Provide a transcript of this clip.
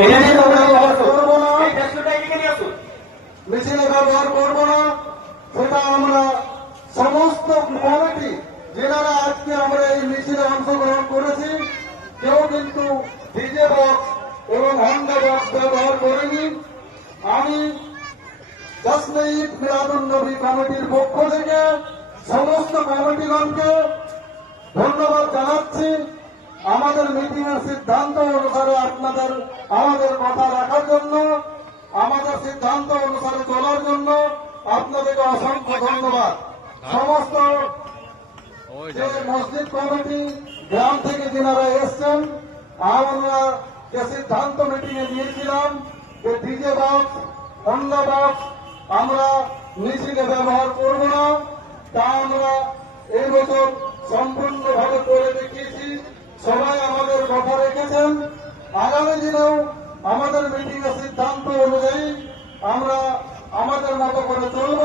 করবো না, মিছিলে ব্যবহার করবো না, সেটা আমরা সমস্ত কমিটি যেনারা আজকে আমরা এই মিছিলে অংশগ্রহণ করেছি কেউ কিন্তু ডিজে বক্স এবং হন্ডা বক্স ব্যবহার করেনি। আমি জশ্নে ঈদ মিলাদুন নবী কমিটির পক্ষ থেকে সমস্ত কমিটিগণকে ধন্যবাদ জানাচ্ছি। আমাদের মিটিং এর সিদ্ধান্ত অনুসারে আমাদের কথা রাখার জন্য, আমাদের সিদ্ধান্ত অনুসারে চলার জন্য আপনাদেরকে অসংখ্য ধন্যবাদ। সমস্ত যে মসজিদ কমিটি গ্রাম থেকে যারা এসছেন, আমরা যে সিদ্ধান্ত মিটিং এ নিয়েছিলাম যে ডিজে বক্স হন্ডা বক্স আমরা মিছিলে ব্যবহার করব না, তা আমরা এই বছর সম্পূর্ণভাবে করে দেখিয়েছি। সবাই আমাদের কথা রেখেছেন। আগামী দিনেও আমাদের মিটিং এর সিদ্ধান্ত অনুযায়ী আমরা আমাদের মতো করে চলব।